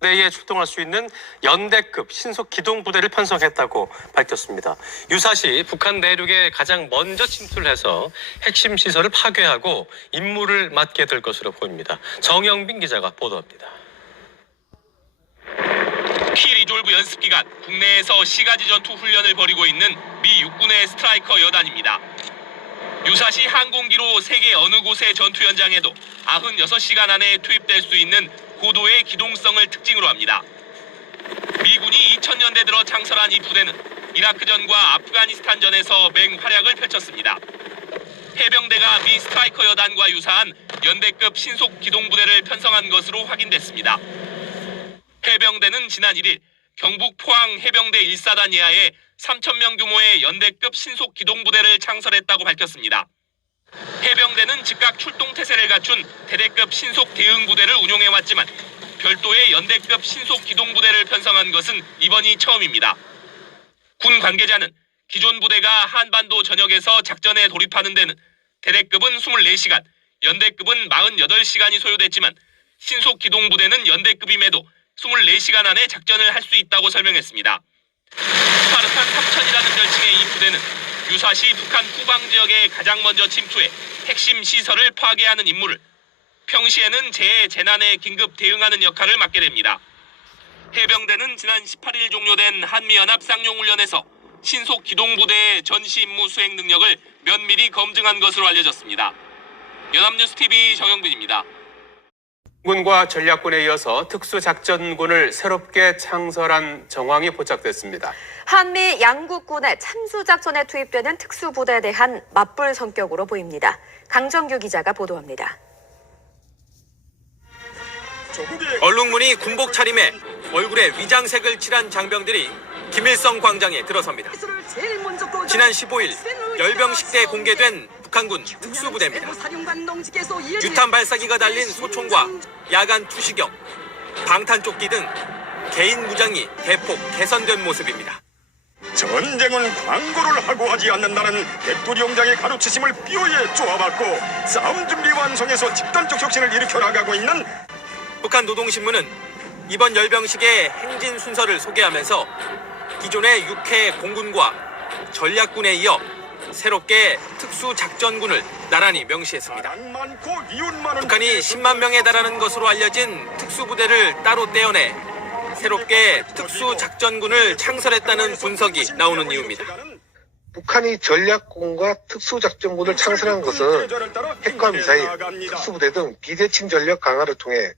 내에 출동할 수 있는 연대급 신속 기동 부대를 편성했다고 밝혔습니다. 유사시 북한 내륙에 가장 먼저 침투를 해서 핵심 시설을 파괴하고 임무를 맡게 될 것으로 보입니다. 정영빈 기자가 보도합니다. T-리졸브 연습 기간 국내에서 시가지 전투 훈련을 벌이고 있는 미 육군의 스트라이커 여단입니다. 유사시 항공기로 세계 어느 곳의 전투 현장에도 96시간 안에 투입될 수 있는 고도의 기동성을 특징으로 합니다. 미군이 2000년대 들어 창설한 이 부대는 이라크전과 아프가니스탄전에서 맹활약을 펼쳤습니다. 해병대가 미 스트라이커 여단과 유사한 연대급 신속 기동부대를 편성한 것으로 확인됐습니다. 해병대는 지난 1일 경북 포항 해병대 1사단 예하에 3,000명 규모의 연대급 신속 기동부대를 창설했다고 밝혔습니다. 해병대는 즉각 출동 태세를 갖춘 대대급 신속 대응부대를 운용해왔지만 별도의 연대급 신속 기동부대를 편성한 것은 이번이 처음입니다. 군 관계자는 기존 부대가 한반도 전역에서 작전에 돌입하는 데는 대대급은 24시간, 연대급은 48시간이 소요됐지만 신속 기동부대는 연대급임에도 24시간 안에 작전을 할 수 있다고 설명했습니다. 스파르탄 3000이라는 별칭의 이 부대는 유사시 북한 후방 지역에 가장 먼저 침투해 핵심 시설을 파괴하는 임무를, 평시에는 재해 재난에 긴급 대응하는 역할을 맡게 됩니다. 해병대는 지난 18일 종료된 한미연합 쌍용훈련에서 신속 기동부대의 전시 임무 수행 능력을 면밀히 검증한 것으로 알려졌습니다. 연합뉴스TV 정영빈입니다. 군과 전략군에 이어서 특수작전군을 새롭게 창설한 정황이 포착됐습니다. 한미 양국군의 참수작전에 투입되는 특수부대에 대한 맞불 성격으로 보입니다. 강정규 기자가 보도합니다. 얼룩무늬 군복 차림에 얼굴에 위장색을 칠한 장병들이 김일성 광장에 들어섭니다. 지난 15일 열병식 때 공개된 북한군 특수부대입니다. 유탄 발사기가 달린 소총과 야간 투시경, 방탄조끼 등 개인 무장이 대폭 개선된 모습입니다. 전쟁은 광고를 하고 하지 않는다는 백두리용장의 가르치심을 뼈에 쪼아받고 싸움 준비 완성해서 집단적 혁신을 일으켜 나가고 있는 북한 노동신문은 이번 열병식의 행진 순서를 소개하면서 기존의 육해 공군과 전략군에 이어 새롭게 특수작전군을 나란히 명시했습니다. 북한이 10만 명에 달하는 것으로 알려진 특수부대를 따로 떼어내 새롭게 특수작전군을 창설했다는 분석이 나오는 이유입니다. 북한이 전략군과 특수작전군을 창설한 것은 핵과 미사일, 특수부대 등 비대칭 전력 강화를 통해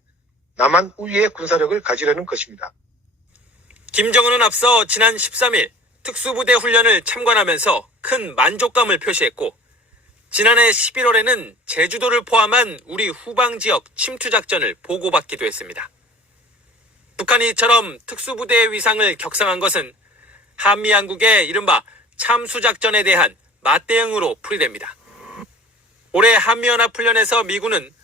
남한 우위의 군사력을 가지려는 것입니다. 김정은은 앞서 지난 13일 특수부대 훈련을 참관하면서 큰 만족감을 표시했고, 지난해 11월에는 제주도를 포함한 우리 후방 지역 침투 작전을 보고받기도 했습니다. 북한이 이처럼 특수부대의 위상을 격상한 것은 한미 양국의 이른바 참수작전에 대한 맞대응으로 풀이됩니다. 올해 한미연합훈련에서 미군은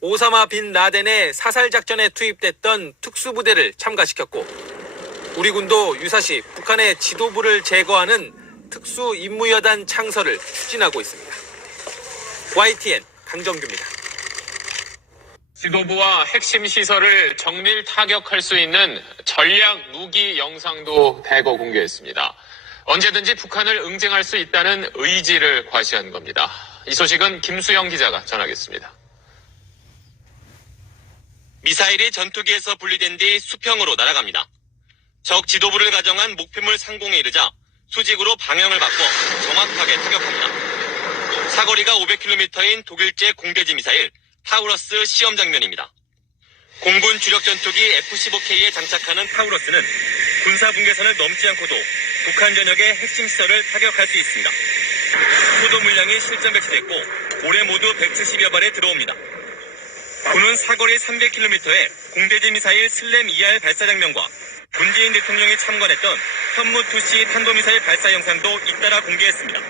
오사마 빈 라덴의 사살작전에 투입됐던 특수부대를 참가시켰고, 우리 군도 유사시 북한의 지도부를 제거하는 특수임무여단 창설을 추진하고 있습니다. YTN 강정규입니다. 지도부와 핵심 시설을 정밀 타격할 수 있는 전략 무기 영상도 대거 공개했습니다. 언제든지 북한을 응징할 수 있다는 의지를 과시한 겁니다. 이 소식은 김수영 기자가 전하겠습니다. 미사일이 전투기에서 분리된 뒤 수평으로 날아갑니다. 적 지도부를 가정한 목표물 상공에 이르자 수직으로 방향을 바꿔 정확하게 타격합니다. 사거리가 500km인 독일제 공대지 미사일 타우러스 시험 장면입니다. 공군 주력 전투기 F-15K에 장착하는 타우러스는 군사 분계선을 넘지 않고도 북한 전역의 핵심 시설을 타격할 수 있습니다. 포도 물량이 실전 배치됐고 올해 모두 170여 발에 들어옵니다. 군은 사거리 300km의 공대지 미사일 슬램 ER 발사 장면과 문재인 대통령이 참관했던 현무2C 탄도미사일 발사 영상도 잇따라 공개했습니다.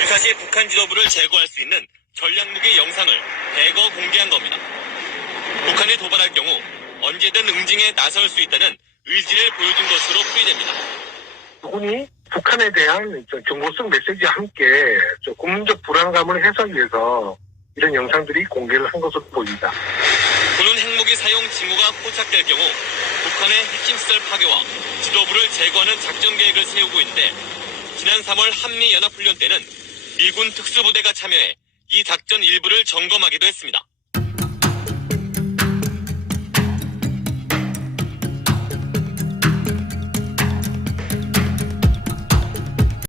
유사시 북한 지도부를 제거할 수 있는 전략무기 영상을 대거 공개한 겁니다. 북한이 도발할 경우 언제든 응징에 나설 수 있다는 의지를 보여준 것으로 풀이됩니다. 군이 북한에 대한 정보성 메시지와 함께 국민적 불안감을 해소하기 위해서 이런 영상들이 공개를 한 것으로 보입니다. 군은 핵무기 사용 징후가 포착될 경우 북한의 핵심 시설 파괴와 지도부를 제거하는 작전 계획을 세우고 있는데 지난 3월 한미연합훈련 때는 미군 특수부대가 참여해 이 작전 일부를 점검하기도 했습니다.